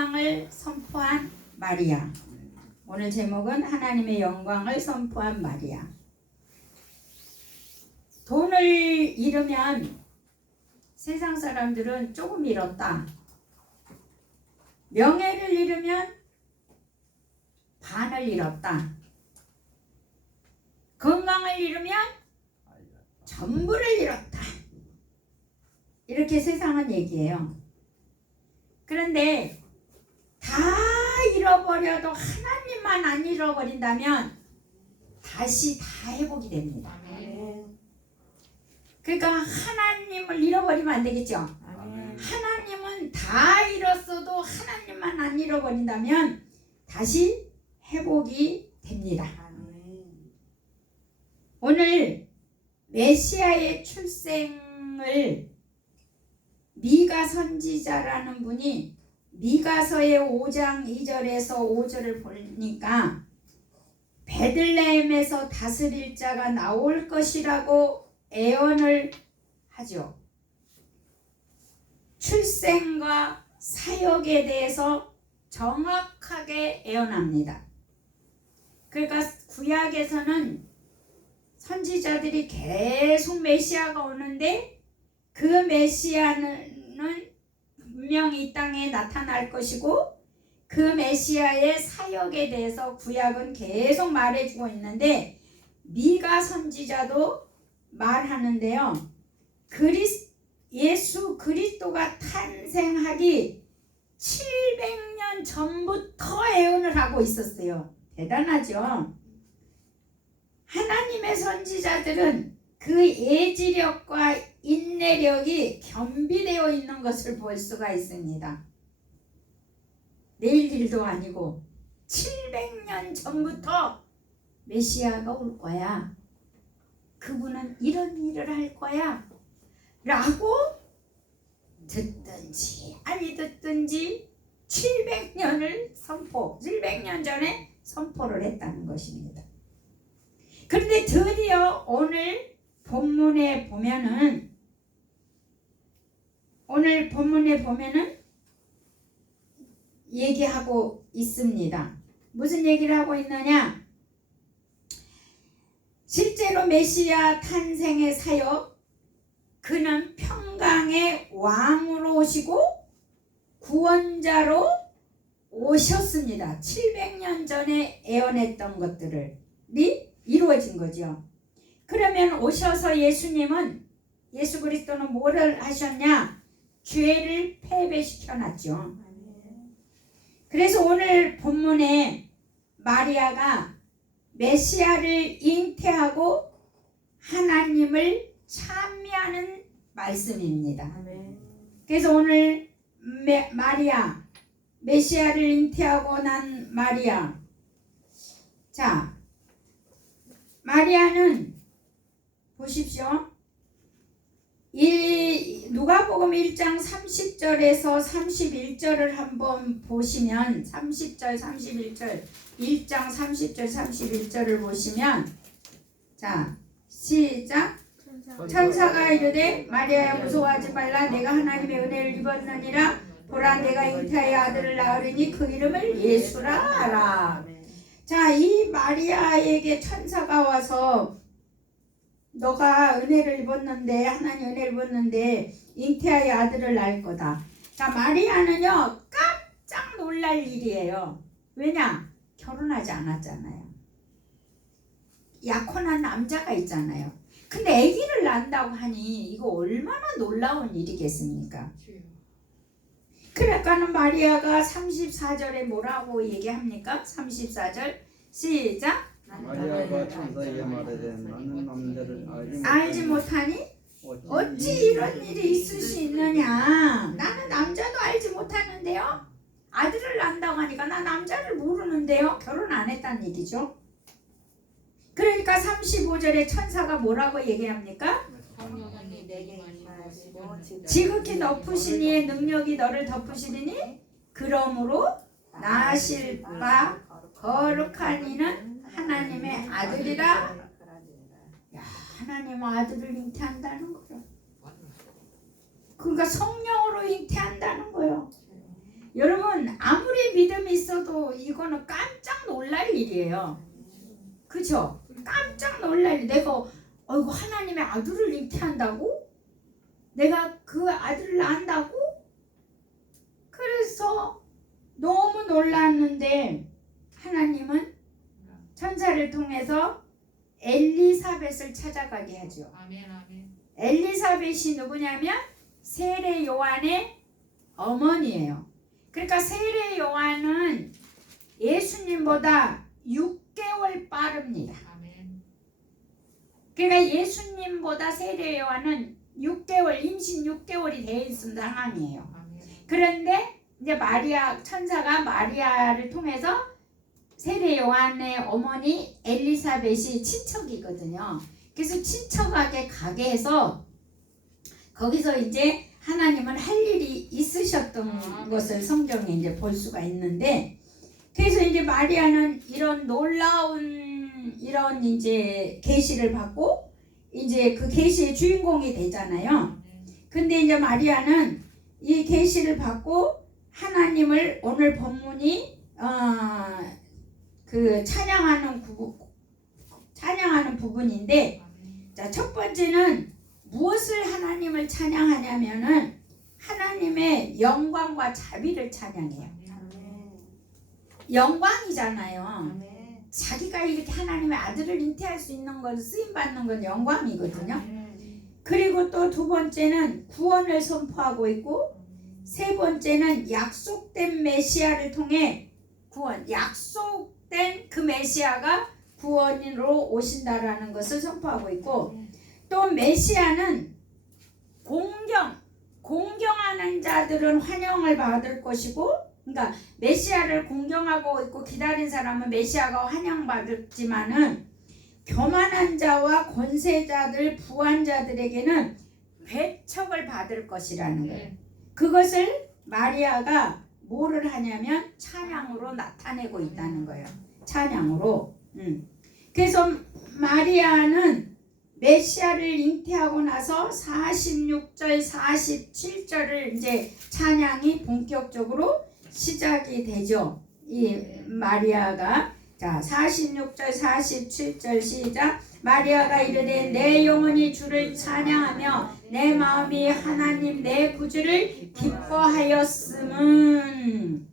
영광을 선포한 마리아. 오늘 제목은 하나님의 영광을 선포한 마리아. 돈을 잃으면 세상 사람들은 조금 잃었다. 명예를 잃으면 반을 잃었다. 건강을 잃으면 전부를 잃었다. 이렇게 세상은 얘기해요. 그런데 다 잃어버려도 하나님만 안 잃어버린다면 다시 다 회복이 됩니다. 그러니까 하나님을 잃어버리면 안 되겠죠. 하나님은 다 잃었어도 하나님만 안 잃어버린다면 다시 회복이 됩니다. 오늘 메시아의 출생을 미가 선지자라는 분이 미가서의 5장 2절에서 5절을 보니까 베들레헴에서 다스릴 자가 나올 것이라고 예언을 하죠. 출생과 사역에 대해서 정확하게 예언합니다. 그러니까 구약에서는 선지자들이 계속 메시아가 오는데 그 메시아는 분명히 이 땅에 나타날 것이고 그 메시아의 사역에 대해서 구약은 계속 말해주고 있는데 미가 선지자도 말하는데요. 예수 그리스도가 탄생하기 700년 전부터 예언을 하고 있었어요. 대단하죠. 하나님의 선지자들은 그 예지력과 인내력이 겸비되어 있는 것을 볼 수가 있습니다. 내일 일도 아니고 700년 전부터 메시아가 올 거야. 그분은 이런 일을 할 거야. 라고 듣든지 아니 듣든지 700년 전에 선포를 했다는 것입니다. 그런데 드디어 오늘 본문에 보면은 얘기하고 있습니다. 무슨 얘기를 하고 있느냐? 실제로 메시아 탄생의 사역, 그는 평강의 왕으로 오시고 구원자로 오셨습니다. 700년 전에 예언했던 것들이 이루어진 거죠. 그러면 오셔서 예수 그리스도는 뭐를 하셨냐? 죄를 패배시켜 놨죠. 그래서 오늘 본문에 마리아가 메시아를 잉태하고 하나님을 찬미하는 말씀입니다. 그래서 오늘 메시아를 잉태하고 난 마리아. 자, 마리아는 보십시오. 누가복음 1장 30절에서 31절을 한번 보시면 30절 31절 1장 30절 31절을 보시면 자 시작. 천사가 이르되 마리아야 무서워하지 말라. 내가 하나님의 은혜를 입었느니라. 보라 내가 잉태하여 아들을 낳으리니 그 이름을 예수라 하라. 자, 이 마리아에게 천사가 와서 너가 은혜를 입었는데 하나님 은혜를 입었는데 잉태하여 아들을 낳을 거다. 자, 마리아는요 깜짝 놀랄 일이에요. 왜냐? 결혼하지 않았잖아요. 약혼한 남자가 있잖아요. 근데 아기를 낳는다고 하니 이거 얼마나 놀라운 일이겠습니까? 그러니까는 마리아가 34절에 뭐라고 얘기합니까? 34절 시작. 마리아가 천사에게 말하되 나는 남자를 알지 못하니 어찌 이런 일이 있을 수 있느냐. 나는 남자도 알지 못하는데요. 아들을 낳는다고 하니까 나 남자를 모르는데요. 결혼 안 했다는 얘기죠. 그러니까 35절에 천사가 뭐라고 얘기합니까? 지극히 높으신 이의 능력이 너를 덮으시리니 그러므로 나실 바 거룩한 이는 하나님의 아들이라. 야, 하나님 아들을 잉태한다는 거예요. 그러니까 성령으로 잉태한다는 거예요. 여러분 아무리 믿음이 있어도 이거는 깜짝 놀랄 일이에요. 그죠? 깜짝 놀랄 일. 내가 어이구 하나님의 아들을 잉태한다고? 내가 그 아들을 낳는다고? 그래서 너무 놀랐는데 하나님은 천사를 통해서 엘리사벳을 찾아가게 하죠. 엘리사벳이 누구냐면 세례 요한의 어머니예요. 그러니까 세례 요한은 예수님보다 6개월 빠릅니다. 그러니까 예수님보다 세례 요한은 6개월 임신 6개월이 돼 있는 상황이에요. 그런데 이제 마리아 천사가 마리아를 통해서 세례 요한의 어머니 엘리사벳이 친척이거든요. 그래서 친척에게 가게 해서 거기서 이제 하나님은 할 일이 있으셨던 것을 성경에 이제 볼 수가 있는데, 그래서 이제 마리아는 이런 놀라운 이런 이제 계시를 받고 이제 그 계시의 주인공이 되잖아요. 근데 이제 마리아는 이 계시를 받고 하나님을 오늘 본문이 그 찬양하는 부분인데, 자, 첫 번째는 무엇을 하나님을 찬양하냐면은 하나님의 영광과 자비를 찬양해요. 영광이잖아요. 자기가 이렇게 하나님의 아들을 잉태할 수 있는 건, 쓰임 받는 건 영광이거든요. 그리고 또 두 번째는 구원을 선포하고 있고, 세 번째는 약속된 메시아를 통해 구원, 약속된 그 메시아가 구원으로 오신다라는 것을 선포하고 있고, 또 메시아는 공경하는 자들은 환영을 받을 것이고, 그러니까 메시아를 공경하고 있고 기다린 사람은 메시아가 환영받았지만은 교만한 자와 권세자들, 부한자들에게는 배척을 받을 것이라는 거예요. 그것을 마리아가 뭐를 하냐면 찬양으로 나타내고 있다는 거예요. 찬양으로. 그래서 마리아는 메시아를 잉태하고 나서 46절, 47절을 이제 찬양이 본격적으로 시작이 되죠. 이 마리아가, 자, 46절, 47절 시작. 마리아가 이르되 내 영혼이 주를 찬양하며 내 마음이 하나님 내 구주를 기뻐하였음은.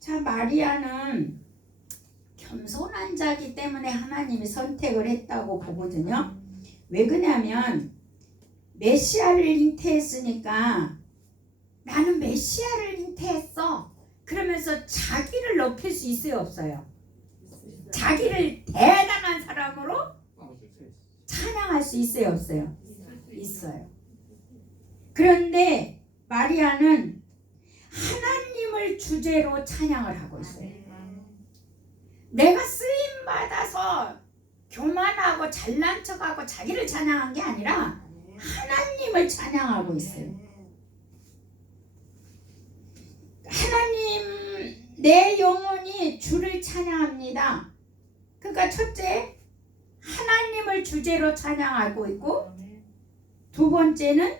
자, 마리아는 겸손한 자기 때문에 하나님이 선택을 했다고 보거든요. 왜 그러냐면 메시아를 잉태했으니까 나는 메시아를 잉태했어 그러면서 자기를 높일 수 있어요, 없어요? 자기를 대단한 사람으로 찬양할 수 있어요, 없어요? 있어요. 그런데 마리아는 하나님을 주제로 찬양을 하고 있어요. 내가 쓰임 받아서 교만하고 잘난 척하고 자기를 찬양한 게 아니라 하나님을 찬양하고 있어요. 하나님, 내 영혼이 주를 찬양합니다. 그러니까 첫째, 하나님을 주제로 찬양하고 있고, 두 번째는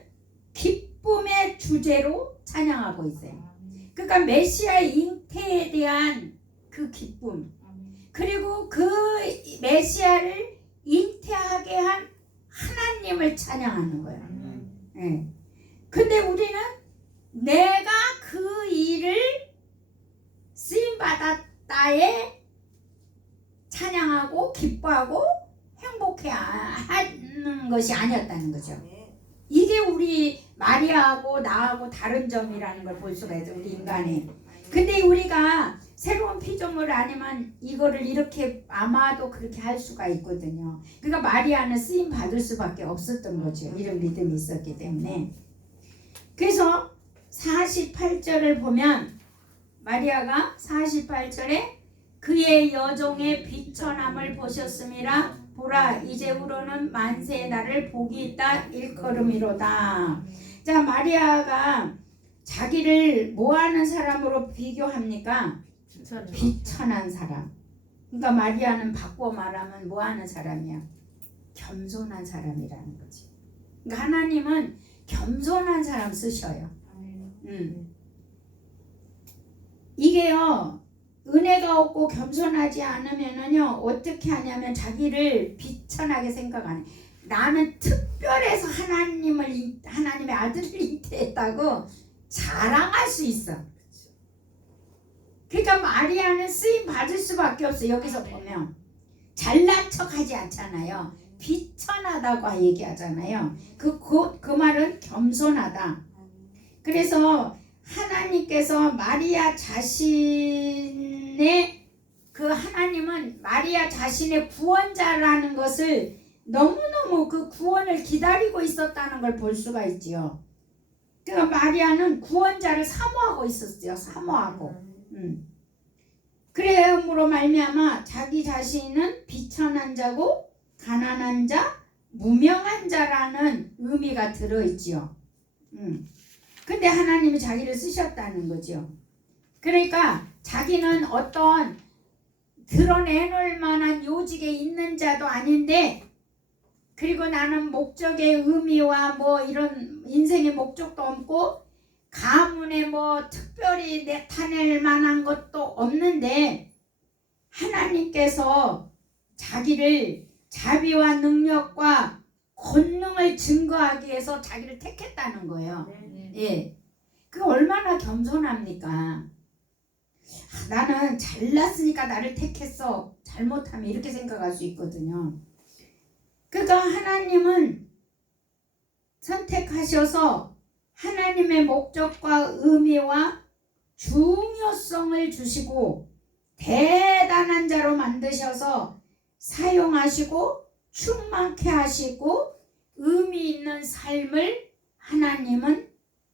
기쁨의 주제로 찬양하고 있어요. 그러니까 메시아 잉태에 대한 그 기쁨, 그리고 그 메시아를 잉태하게 한 하나님을 찬양하는 거예요. 네. 근데 우리는 내가 그 일을 쓰임받았다에 찬양하고 기뻐하고 행복해하는 것이 아니었다는 거죠. 이게 우리 마리아하고 나하고 다른 점이라는 걸 볼 수가 있어요, 우리 인간이. 근데 우리가 새로운 피조물 아니면 이거를 이렇게 아마도 그렇게 할 수가 있거든요. 그러니까 마리아는 쓰임 받을 수밖에 없었던 거죠. 이런 믿음이 있었기 때문에. 그래서 48절을 보면 마리아가 48절에 그의 여종의 비천함을 보셨음이라 보라 이제후로는 만세의 날을 복이 있다 일컬음이로다. 자, 마리아가 자기를 뭐하는 사람으로 비교합니까? 비천한 사람. 그러니까 마리아는 바꿔 말하면 뭐하는 사람이야? 겸손한 사람이라는 거지. 그러니까 하나님은 겸손한 사람 쓰셔요. 이게요 은혜가 없고 겸손하지 않으면은요 어떻게 하냐면 자기를 비천하게 생각 안 해. 나는 특별해서 하나님의 아들을 잉태했다고 자랑할 수 있어. 그러니까 마리아는 쓰임 받을 수밖에 없어. 여기서 보면 잘난 척하지 않잖아요. 비천하다고 얘기하잖아요. 그 말은 겸손하다. 그래서 하나님께서 마리아 자신의 하나님은 마리아 자신의 구원자라는 것을 너무너무 그 구원을 기다리고 있었다는 걸 볼 수가 있지요. 그러니까 마리아는 구원자를 사모하고 있었어요. 사모하고. 그래므로 말미암아 자기 자신은 비천한 자고 가난한 자, 무명한 자라는 의미가 들어있지요. 근데 하나님이 자기를 쓰셨다는 거죠. 그러니까 자기는 어떤 드러내놓을 만한 요직에 있는 자도 아닌데, 그리고 나는 목적의 의미와 뭐 이런 인생의 목적도 없고 가문에 뭐 특별히 나타낼 만한 것도 없는데 하나님께서 자기를 자비와 능력과 권능을 증거하기 위해서 자기를 택했다는 거예요. 예, 그 얼마나 겸손합니까? 나는 잘났으니까 나를 택했어. 잘못하면 이렇게 생각할 수 있거든요. 그러니까 하나님은 선택하셔서 하나님의 목적과 의미와 중요성을 주시고 대단한 자로 만드셔서 사용하시고 충만케 하시고 의미 있는 삶을 하나님은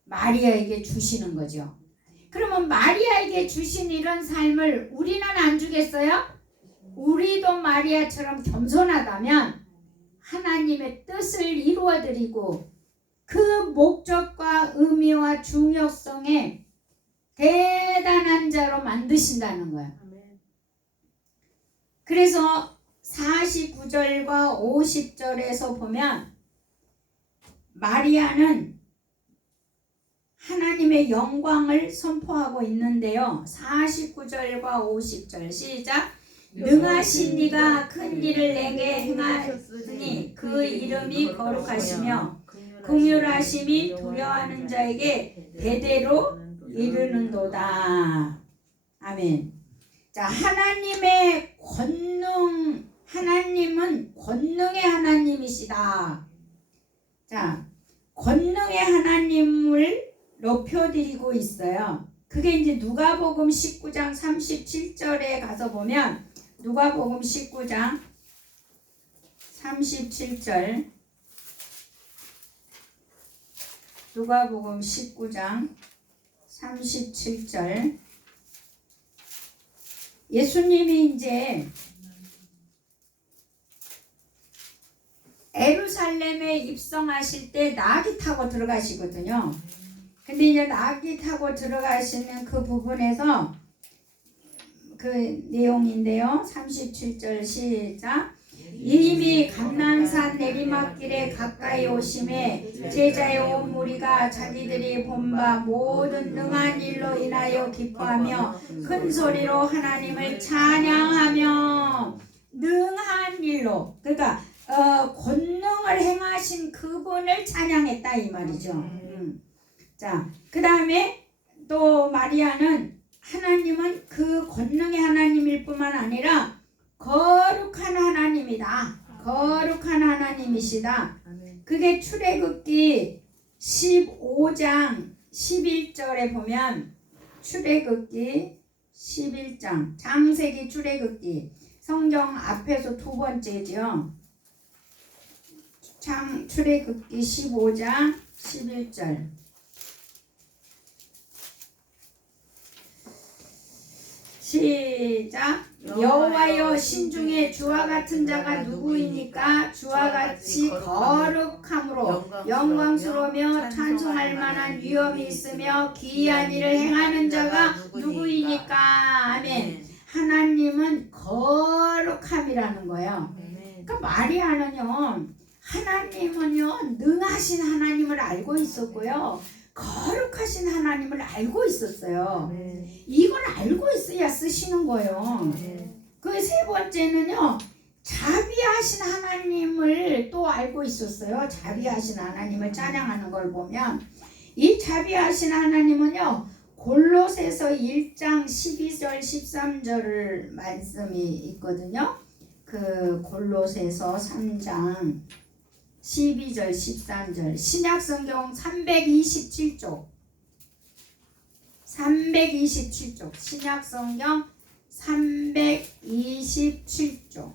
마리아에게 주시는 거죠. 그러면 마리아에게 주신 이런 삶을 우리는 안 주겠어요? 우리도 마리아처럼 겸손하다면 하나님의 뜻을 이루어드리고 그 목적과 의미와 중요성에 대단한 자로 만드신다는 거예요. 그래서 49절과 50절에서 보면 마리아는 하나님의 영광을 선포하고 있는데요. 49절과 50절 시작. 능하신 이가 큰 일을 내게 행하니 그 이름이 거룩하시며 긍휼하심이 두려워하는 자에게 대대로 이르는도다. 아멘. 자, 하나님의 권능, 하나님은 권능의 하나님이시다. 자, 권능의 하나님을 높여드리고 있어요. 그게 이제 누가복음 19장 37절에 가서 보면 누가복음 19장 37절 누가복음 19장 37절 예수님이 이제 예루살렘에 입성하실 때 나귀 타고 들어가시거든요. 근데 이제 나귀 타고 들어가시는 그 부분에서 그 내용인데요. 37절 시작. 이미 감난산 내리막길에 가까이 오심에 제자의 온 무리가 자기들이 본 바 모든 능한 일로 인하여 기뻐하며 큰 소리로 하나님을 찬양하며 능한 일로 그러니까 권능을 행하신 그분을 찬양했다 이 말이죠. 자, 그 다음에 또 마리아는 하나님은 그 권능의 하나님일 뿐만 아니라 거룩한 하나님이다. 거룩한 하나님이시다. 그게 출애굽기 15장 11절에 보면 출애굽기 11장 창세기 출애굽기 성경 앞에서 두 번째죠. 출애굽기 15장 11절 시작. 여호와여 신중에 주와 같은 자가 누구이니까? 주와 같이 거룩함으로 영광스러우며 찬송할 만한 위엄이 있으며 기이한 일을 행하는 자가 누구이니까? 아멘. 하나님은 거룩함이라는 거예요. 그러니까 마리아는요 하나님은요 능하신 하나님을 알고 있었고요 거룩하신 하나님을 알고 있었어요. 아멘. 이걸 알고 있어야 쓰시는 거예요. 아멘. 그 세 번째는요, 자비하신 하나님을 또 알고 있었어요. 자비하신 하나님을 찬양하는 걸 보면 이 자비하신 하나님은요, 골로새서 1장 12절 13절 말씀이 있거든요. 그 골로새서 3장 12절 13절 신약성경 327쪽 신약성경 327쪽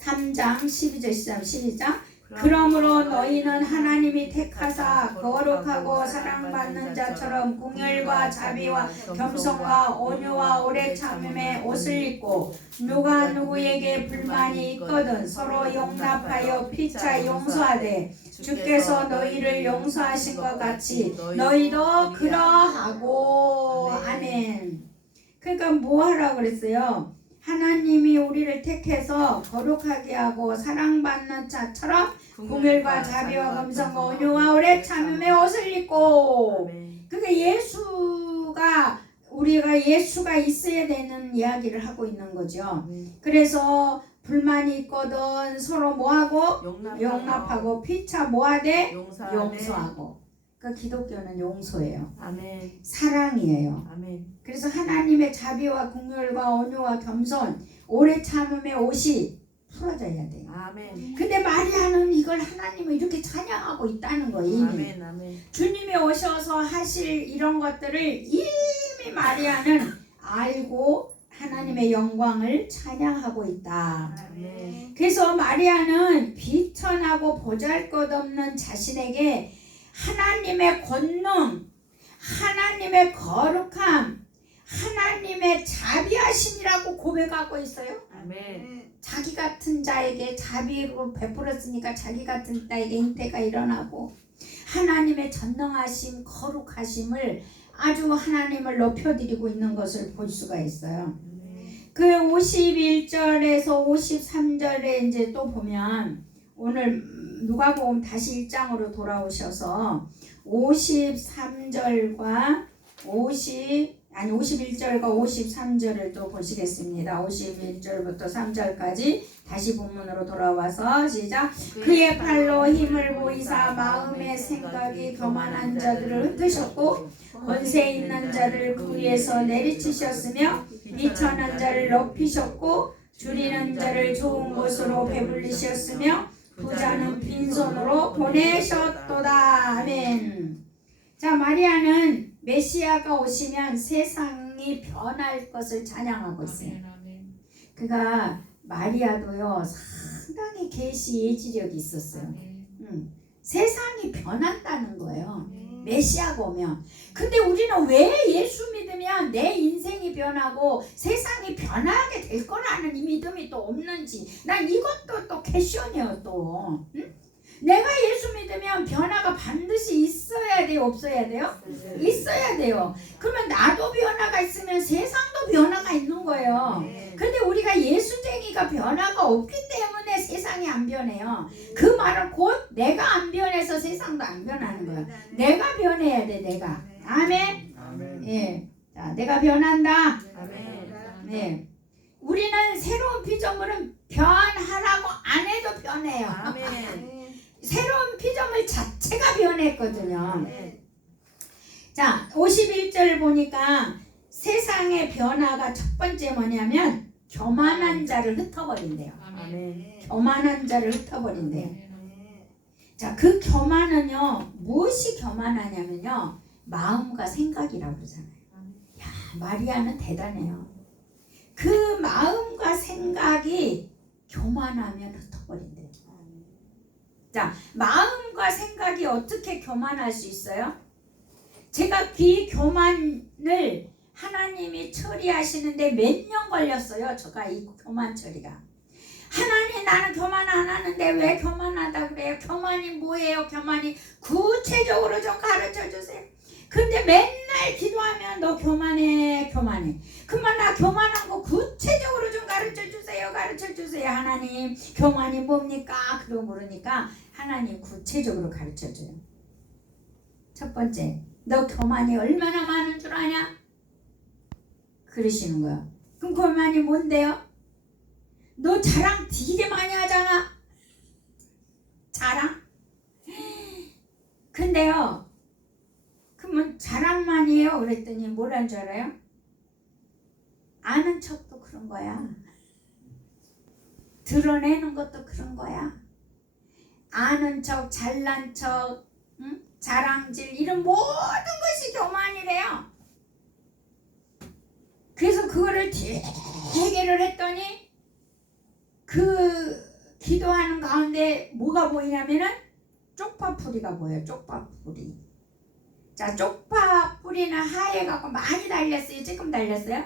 3장 12절 13 시작. 그러므로 너희는 하나님이 택하사 거룩하고 사랑받는 자처럼 긍휼과 자비와 겸손과 온유와 오래 참음에 옷을 입고 누가 누구에게 불만이 있거든 서로 용납하여 피차 용서하되 주께서 너희를 용서하신 것 같이 너희도 그러하고. 아멘. 그러니까 뭐 하라고 그랬어요? 하나님이 우리를 택해서 거룩하게 하고 사랑받는 자처럼 긍휼과 자비와 겸손과 온유와 오래 참음에 옷을 입고. 그게 우리가 예수가 있어야 되는 이야기를 하고 있는 거죠. 그래서 불만이 있거든 서로 뭐하고? 용납하고 피차 뭐하되? 용서하고. 그 기독교는 용서예요. 아멘. 사랑이에요. 아멘. 그래서 하나님의 자비와 긍휼과 온유와 겸손, 오래 참음의 옷이 풀어져야 돼요. 아멘. 근데 마리아는 이걸 하나님을 이렇게 찬양하고 있다는 거예요. 이미. 아멘. 아멘. 주님이 오셔서 하실 이런 것들을 이미 마리아는 알고 하나님의 영광을 찬양하고 있다. 아멘. 그래서 마리아는 비천하고 보잘것없는 자신에게 하나님의 권능, 하나님의 거룩함, 하나님의 자비하심이라고 고백하고 있어요. 아멘. 자기 같은 자에게 자비로 베풀었으니까 자기 같은 자에게 잉태가 일어나고 하나님의 전능하심, 거룩하심을 아주 하나님을 높여드리고 있는 것을 볼 수가 있어요. 그 51절에서 53절에 이제 또 보면 오늘 누가복음 다시 1장으로 돌아오셔서 53절과 51절과 53절을 또 보시겠습니다. 51절부터 3절까지 다시 본문으로 돌아와서 시작. 그의 팔로 힘을 보이사 마음의 생각이 교만한 자들을 흩으셨고 권세 있는 자를 그 위에서 내리치셨으며 비천한 자를 높이셨고 줄이는 자를 좋은 곳으로 배불리셨으며 부자는 빈손으로 보내셨도다. 아멘. 자, 마리아는 메시아가 오시면 세상이 변할 것을 찬양하고 있어요. 그가 마리아도요 상당히 계시 예지력이 있었어요. 세상이 변한다는 거예요. 메시아가 오면. 근데 우리는 왜 예수 믿으면 내 인생이 변하고 세상이 변하게 될 거라는 이 믿음이 또 없는지, 난 이것도 또 퀘션이에요. 또 내가 예수 믿으면 변화가 반드시 있어야 돼요? 없어야 돼요? 있어야 돼요. 그러면 나도 변화가 있으면 세상도 변화가 있는 거예요. 근데 우리가 예수쟁이가 변화가 없기 때문에 세상이 안 변해요. 그 말은 곧 내가 안 변해서 세상도 안 변하는 거예요. 내가 변해야 돼. 내가. 아멘. 아멘. 예. 자, 내가 변한다. 아멘. 네. 우리는 새로운 피조물은 변하라고 안 해도 변해요. 아멘. 새로운 피조물 자체가 변했거든요. 아멘. 자, 51절 보니까 세상의 변화가 첫 번째 뭐냐면 교만한 자를 흩어버린대요. 아멘. 교만한 자를 흩어버린대요. 자, 그 교만은요, 무엇이 교만하냐면요, 마음과 생각이라고 그러잖아요. 야, 마리아는 대단해요. 그 마음과 생각이 교만하면 흩어버린대요. 자, 마음과 생각이 어떻게 교만할 수 있어요? 제가 비교만을 하나님이 처리하시는데 몇 년 걸렸어요. 제가 이 교만 처리가. 하나님, 나는 교만 안 하는데 왜 교만하다 그래요? 교만이 뭐예요? 교만이 구체적으로 좀 가르쳐 주세요. 근데 맨날 기도하면 너 교만해. 그만 나 교만한 거 구체적으로 좀 가르쳐 주세요. 하나님, 교만이 뭡니까? 그러고 물으니까 하나님 구체적으로 가르쳐 줘요. 첫 번째, 너 교만이 얼마나 많은 줄 아냐? 그러시는 거야. 그럼 교만이 뭔데요? 너 자랑 되게 많이 하잖아. 자랑? 근데요, 그러면 자랑만 해요? 그랬더니 뭐란 줄 알아요? 아는 척도 그런 거야. 드러내는 것도 그런 거야. 아는 척, 잘난 척, 응? 자랑질, 이런 모든 것이 교만이래요. 그래서 그거를 해결을 했더니 그 기도하는 가운데 뭐가 보이냐면은 쪽파뿌리가 보여요. 쪽파뿌리. 자, 쪽파뿌리는 하얘갖고 많이 달렸어요. 조금 달렸어요?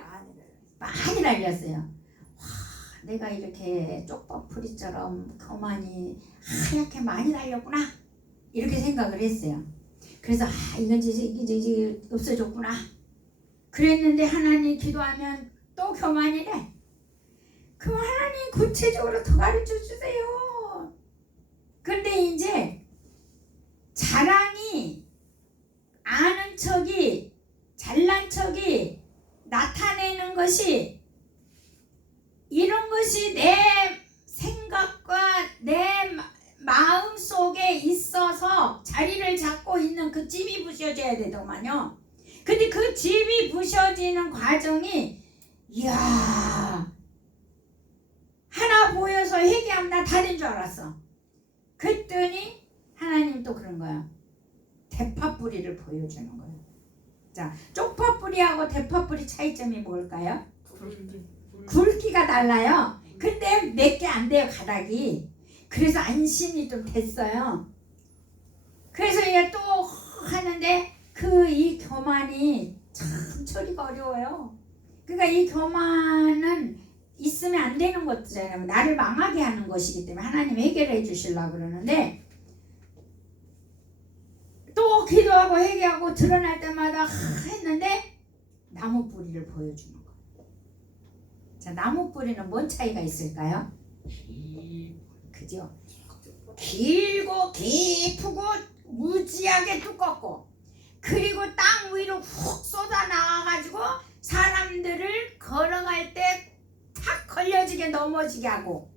많이 달렸어요. 와, 내가 이렇게 쪽파뿌리처럼 교만이 하얗게 많이 달렸구나, 이렇게 생각을 했어요. 그래서 이건 이제 없어졌구나. 그랬는데 하나님 기도하면 또 교만이래. 그럼 하나님 구체적으로 더 가르쳐 주세요. 근데 이제 자랑이, 아는 척이, 잘난 척이 나타내는 것이, 이런 것이 내 생각과 내 마음 속에 있어서 자리를 잡고 있는 그 집이 부셔져야 되더만요. 근데 그 집이 부셔지는 과정이, 이야, 하나 보여서 회개하면 나 다 된 줄 알았어. 그랬더니 하나님 또 그런 거야. 대파뿌리를 보여주는 거예요. 자, 쪽파뿌리하고 대파뿌리 차이점이 뭘까요? 굵기가 달라요. 근데 몇 개 안 돼요, 가닥이. 그래서 안심이 좀 됐어요. 그래서 이제 또 하는데 이 교만이 참 처리가 어려워요. 그러니까 이 교만은 있으면 안 되는 것들이잖아요. 나를 망하게 하는 것이기 때문에 하나님 해결해 주시려고 그러는데, 또 기도하고 회개하고 드러날 때마다 했는데 나무 뿌리를 보여주는 거예요. 자, 나무 뿌리는 뭔 차이가 있을까요? 그죠? 길고 깊고 무지하게 두껍고, 그리고 땅 위로 훅 쏟아 나와가지고 사람들을 걸어갈 때 탁 걸려지게 넘어지게 하고,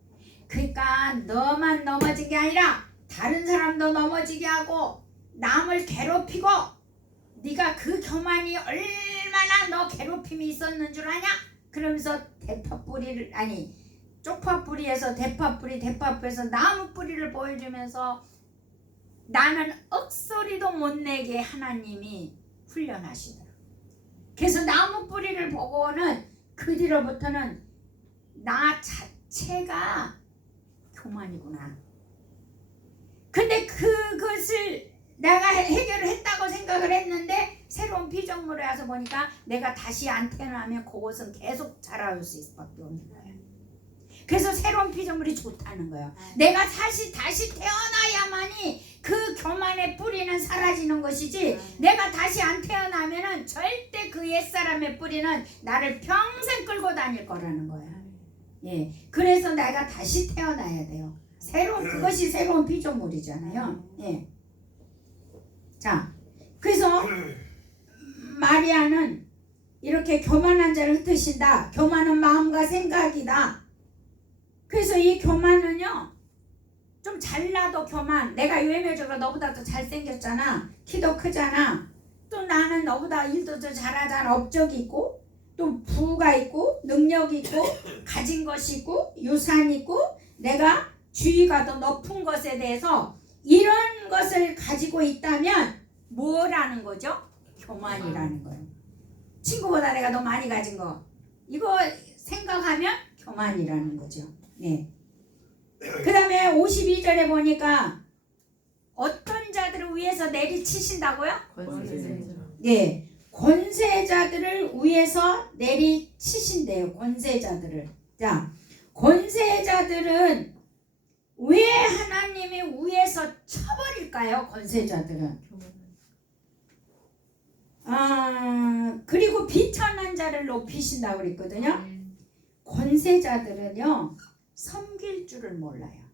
그러니까 너만 넘어진 게 아니라 다른 사람도 넘어지게 하고 남을 괴롭히고, 네가 그 교만이 얼마나 너 괴롭힘이 있었는 줄 아냐? 그러면서 대파뿌리를, 아니 쪽파뿌리에서 대파뿌리에서 나무뿌리를 보여주면서 나는 억소리도 못 내게 하나님이 훈련하시더라. 그래서 나무뿌리를 보고는 그 뒤로부터는 나 자체가 교만이구나. 근데 그것을 내가 해결을 했다고 생각을 했는데, 새로운 피조물에 와서 보니까 내가 다시 안 태어나면 그것은 계속 자라올 수 있을 수밖에 없는 거예요. 그래서 새로운 피조물이 좋다는 거예요. 내가 다시 태어나야만이 그 교만의 뿌리는 사라지는 것이지, 내가 다시 안 태어나면은 절대 그 옛사람의 뿌리는 나를 평생 끌고 다닐 거라는 거예요. 예, 그래서 내가 다시 태어나야 돼요. 그것이 새로운 피조물이잖아요. 예. 자, 그래서 마리아는 이렇게 교만한 자를 흩으신다. 교만은 마음과 생각이다. 그래서 이 교만은요, 좀 잘나도 교만. 내가 외모적으로 너보다 더 잘생겼잖아. 키도 크잖아. 또 나는 너보다 일도 더 잘하잖아. 업적이 있고, 또 부가 있고, 능력이 있고, 가진 것이 있고, 유산이 있고, 내가 주의가 더 높은 것에 대해서 이런 것을 가지고 있다면 뭐라는 거죠? 교만이라는 거예요. 친구보다 내가 더 많이 가진 거, 이거 생각하면 교만이라는 거죠. 네. 그 다음에 52절에 보니까 어떤 자들을 위해서 내리치신다고요? 네. 권세자들을 위해서 내리치신대요. 권세자들을. 자, 권세자들은 왜 하나님이 위에서 쳐버릴까요? 권세자들은. 그리고 비천한 자를 높이신다고 그랬거든요. 권세자들은요, 섬길 줄을 몰라요.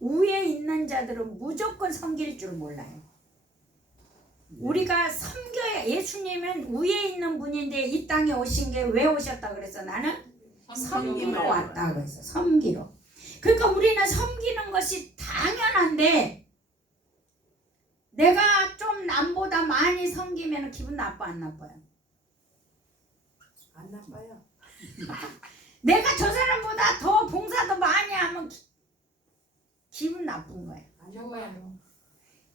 위에 있는 자들은 무조건 섬길 줄 몰라요. 우리가 섬겨야. 예수님은 위에 있는 분인데 이 땅에 오신 게 왜 오셨다 그랬어? 나는 섬기러 왔다 그랬어. 섬기러. 그러니까 우리는 섬기는 것이 당연한데 내가 좀 남보다 많이 섬기면 기분 나빠 안 나빠요? 안 나빠요. 내가 저 사람보다 더 봉사도 많이 하면 기분 나쁜 거예요. 안 나빠요.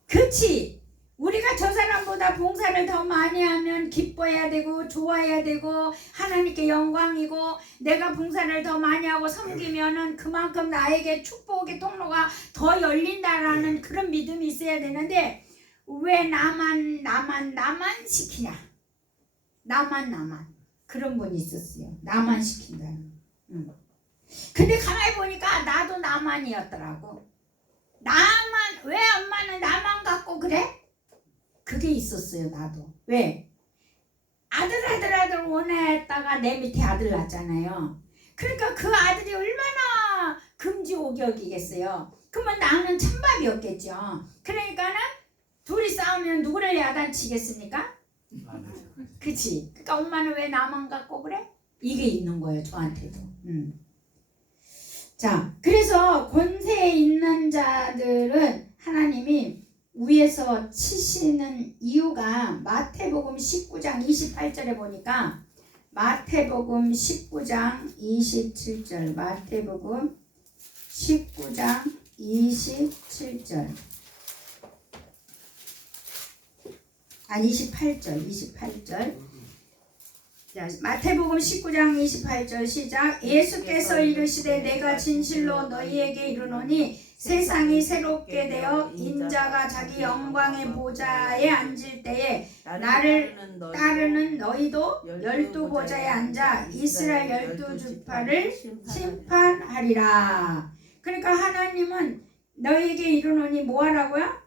그치? 우리가 저 사람보다 봉사를 더 많이 하면 기뻐해야 되고 좋아해야 되고 하나님께 영광이고 내가 봉사를 더 많이 하고 섬기면은 그만큼 나에게 축복의 통로가 더 열린다라는 그런 믿음이 있어야 되는데 왜 나만 시키냐? 나만 그런 분이 있었어요. 나만 시킨다는. 근데 가만히 보니까 나도 나만이었더라고. 왜 엄마는 나만 갖고 그래? 그게 있었어요. 나도. 왜? 아들 원했다가 내 밑에 아들 낳았잖아요. 그러니까 그 아들이 얼마나 금지옥역이겠어요. 그러면 나는 찬밥이었겠죠. 그러니까는 둘이 싸우면 누구를 야단치겠습니까? 그치? 그러니까 엄마는 왜 나만 갖고 그래? 이게 있는 거예요. 저한테도. 자, 그래서 권세 있는 자들은 하나님이 위에서 치시는 이유가 마태복음 19장 28절에 보니까 마태복음 19장 27절 마태복음 19장 27절 28절 자, 마태복음 19장 28절 시작. 예수께서 이르시되 내가 진실로 너희에게 이르노니 세상이 새롭게 되어 인자가 자기 영광의 보좌에 앉을 때에 나를 따르는 너희도 12보좌에 앉아 이스라엘 12지파를 심판하리라. 그러니까 하나님은 너희에게 이르노니 뭐 하라고요?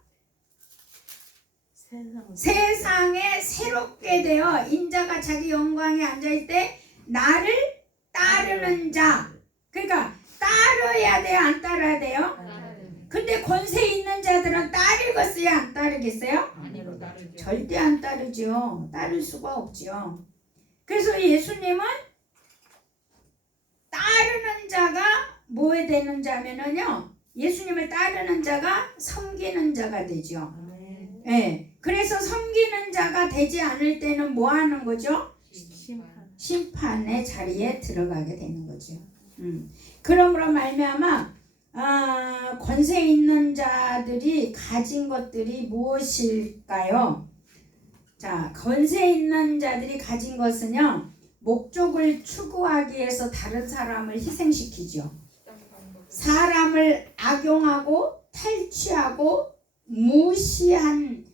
세상에 새롭게 되어 인자가 자기 영광에 앉을 때 나를 따르는 자. 그러니까 따라야 돼요? 안 따라야 돼요? 근데 권세 있는 자들은 따르겠어요? 안 따르겠어요? 절대 안 따르죠. 따를 수가 없죠. 그래서 예수님은 따르는 자가 뭐에 되는 자면은요, 예수님을 따르는 자가 섬기는 자가 되죠. 네. 그래서 섬기는 자가 되지 않을 때는 뭐 하는 거죠? 심판의 자리에 들어가게 되는 거죠. 그러므로 말미암아 권세 있는 자들이 가진 것들이 무엇일까요? 자, 권세 있는 자들이 가진 것은요, 목적을 추구하기 위해서 다른 사람을 희생시키죠. 사람을 악용하고 탈취하고 무시한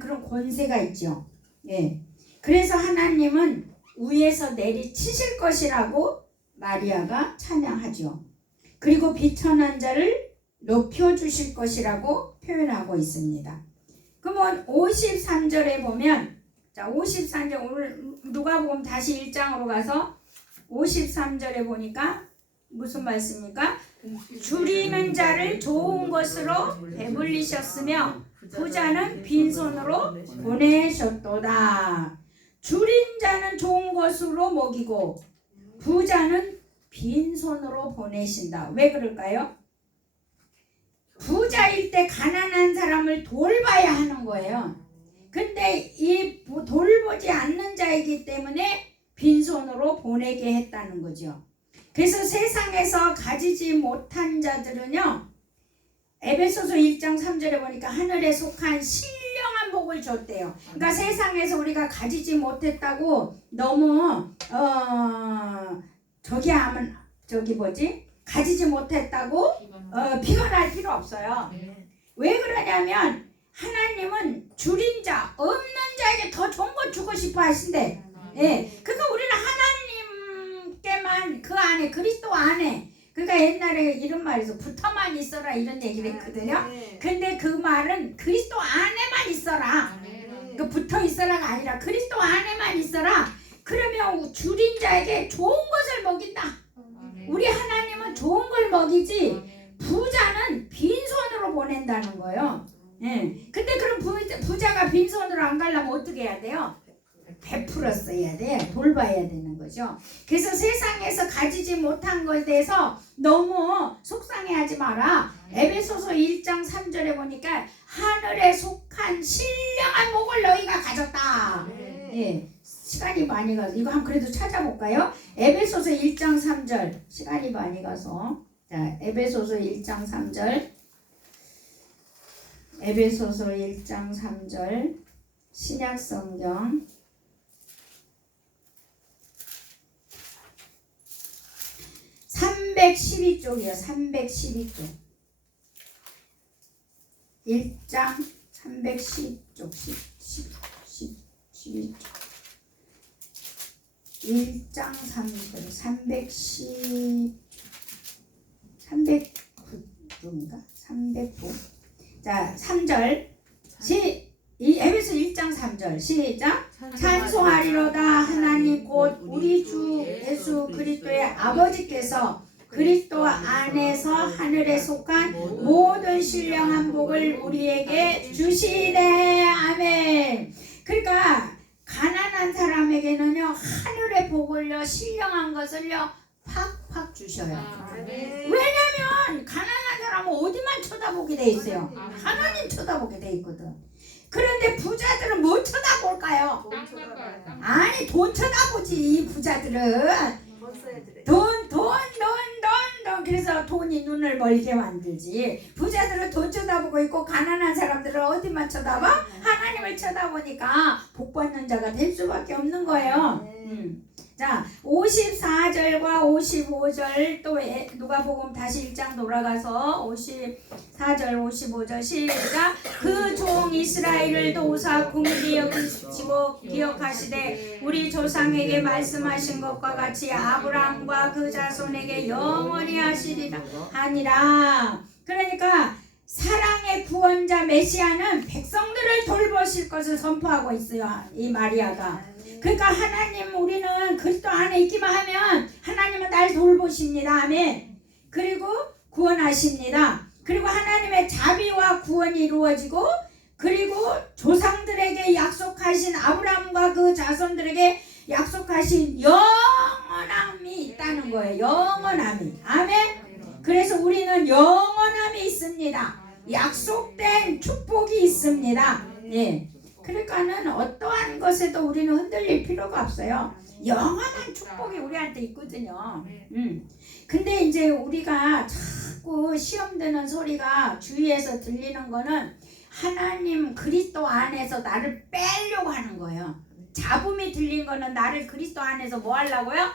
그런 권세가 있죠. 예. 그래서 하나님은 위에서 내리치실 것이라고 마리아가 찬양하죠. 그리고 비천한 자를 높여주실 것이라고 표현하고 있습니다. 그러면 53절에 보면, 자, 53절 오늘 누가복음 다시 1장으로 가서 53절에 보니까 무슨 말씀입니까? 줄이는 자를 좋은 것으로 배불리셨으며 부자는 빈손으로 보내셨도다. 줄인 자는 좋은 것으로 먹이고 부자는 빈손으로 보내신다. 왜 그럴까요? 부자일 때 가난한 사람을 돌봐야 하는 거예요. 근데 이 돌보지 않는 자이기 때문에 빈손으로 보내게 했다는 거죠. 그래서 세상에서 가지지 못한 자들은요, 에베소서 1장 3절에 보니까 하늘에 속한 신령한 복을 줬대요. 그러니까 세상에서 우리가 가지지 못했다고 너무 가지지 못했다고 비관할 필요 없어요. 왜 그러냐면 하나님은 줄인 자, 없는 자에게 더 좋은 걸 주고 싶어 하신대. 예, 그러니까 우리는 하나님께만 그 안에, 그리스도 안에, 그러니까 옛날에 이런 말에서 붙어만 있어라 이런 얘기를 했거든요. 근데 그 말은 그리스도 안에만 있어라. 그 붙어 있어라가 아니라 그리스도 안에만 있어라. 그러면 줄인 자에게 좋은 것을 먹인다. 우리 하나님은 좋은 걸 먹이지 부자는 빈손으로 보낸다는 거예요. 예. 근데 그럼 부자가 빈손으로 안 가려면 어떻게 해야 돼요? 베풀었어야 돼. 돌봐야 되는 거죠. 그래서 세상에서 가지지 못한 것에 대해서 너무 속상해하지 마라. 에베소서 1장 3절에 보니까 하늘에 속한 신령한 복을 너희가 가졌다. 예. 시간이 많이 가서 이거 한번 그래도 찾아볼까요? 에베소서 1장 3절. 시간이 많이 가서 자, 에베소서 1장 3절. 에베소서 1장 3절. 신약성경 312쪽이요. 312쪽. 1장 312쪽 11쪽 1장 3절 309쪽인가? 309. 자, 3절 이 에베소 1장 3절 시작. 찬송하리로다 하나님 곧 우리 주 예수 그리스도의 아버지께서 그리스도 안에서 하늘에 속한 모든 신령한 복을 우리에게 주시네. 아멘. 그러니까 가난한 사람에게는요 하늘의 복을요 신령한 것을요 팍팍 주셔요. 왜냐면 가난한 사람은 어디만 쳐다보게 돼 있어요. 하나님 쳐다보게 돼 있거든. 그런데 부자들은 뭐 쳐다볼까요? 아니 돈 쳐다보지. 이 부자들은 돈. 그래서 돈이 눈을 멀게 만들지. 부자들은 돈 쳐다보고 있고 가난한 사람들은 어디만 쳐다봐? 하나님을 쳐다보니까 복받는 자가 될 수밖에 없는 거예요. 자 54절과 55절 또 누가복음 다시 1장 돌아가서 54절 55절 시작. 그 종 이스라엘을 도우사 긍휼히 여기시고 기억하시되 우리 조상에게 말씀하신 것과 같이 아브라함과 그 자손에게 영원히 하시리라 하니라. 그러니까 사랑의 구원자 메시아는 백성들을 돌보실 것을 선포하고 있어요. 이 마리아가. 그러니까 하나님 우리는 그리스도 안에 있기만 하면 하나님은 날 돌보십니다. 아멘. 그리고 구원하십니다. 그리고 하나님의 자비와 구원이 이루어지고 그리고 조상들에게 약속하신 아브라함과 그 자손들에게 약속하신 영원함이 있다는 거예요. 영원함이. 아멘. 그래서 우리는 영원함이 있습니다. 약속된 축복이 있습니다. 예. 그러니까는 어떠한 것에도 우리는 흔들릴 필요가 없어요. 영원한 축복이 우리한테 있거든요. 근데 이제 우리가 자꾸 시험 드는 소리가 주위에서 들리는 거는 하나님 그리스도 안에서 나를 빼려고 하는 거예요. 잡음이 들린 거는 나를 그리스도 안에서 뭐 하려고요?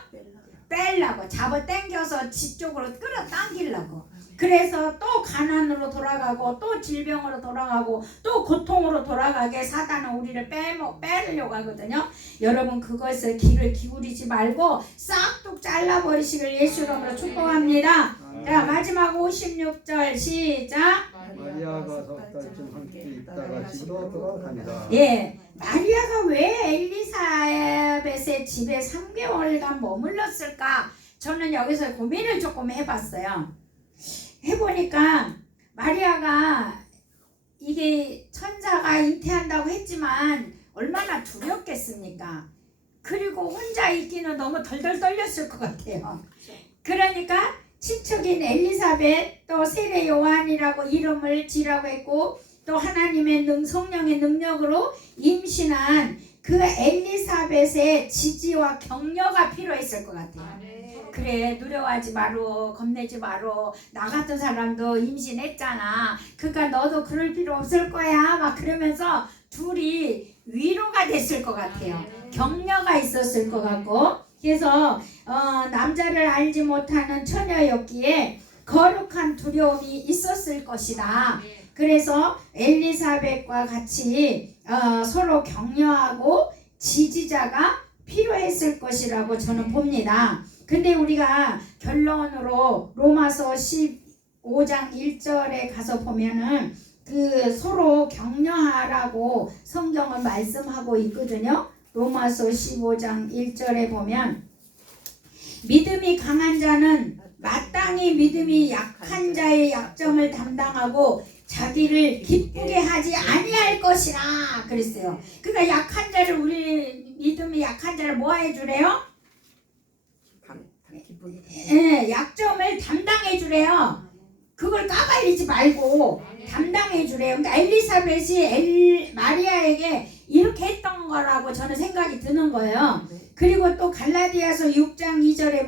빼려고. 잡아 당겨서 지 쪽으로 끌어당기려고. 그래서 또 가난으로 돌아가고 또 질병으로 돌아가고 또 고통으로 돌아가게 사단은 우리를 빼려고 하거든요. 여러분 그것을 귀를 기울이지 말고 싹둑 잘라버리시길 예수 이름으로 축복합니다. 자 마지막 56절 시작. 마리아가 석 달쯤 함께 있다가 집으로 돌아갑니다. 예, 마리아가 왜 엘리사벳의 집에 3개월간 머물렀을까? 저는 여기서 고민을 조금 해봤어요. 해보니까 마리아가 이게 천사가 잉태한다고 했지만 얼마나 두렵겠습니까? 그리고 혼자 있기는 너무 덜덜 떨렸을 것 같아요. 그러니까 친척인 엘리사벳 또 세례 요한이라고 이름을 지라고 했고 또 하나님의 성령의 능력으로 임신한 그 엘리사벳의 지지와 격려가 필요했을 것 같아요. 그래 두려워하지 마로 겁내지 마로 나 같은 사람도 임신했잖아. 그러니까 너도 그럴 필요 없을 거야 막 그러면서 둘이 위로가 됐을 것 같아요. 격려가 있었을 것 같고 그래서 남자를 알지 못하는 처녀였기에 거룩한 두려움이 있었을 것이다. 그래서 엘리사벳과 같이 서로 격려하고 지지자가 필요했을 것이라고 저는 봅니다. 근데 우리가 결론으로 로마서 15장 1절에 가서 보면은 그 서로 격려하라고 성경은 말씀하고 있거든요. 로마서 15장 1절에 보면 믿음이 강한 자는 마땅히 믿음이 약한 자의 약점을 담당하고 자기를 기쁘게 하지 아니할 것이라 그랬어요. 그러니까 약한 자를 우리 믿음이 약한 자를 뭐 해주래요? 약점을 담당해 주래요. 그걸 까발리지 말고 담당해 주래요. 그러니까 엘리사벳이 마리아에게 이렇게 했던 거라고 저는 생각이 드는 거예요. 그리고 또 갈라디아서 6장 2절에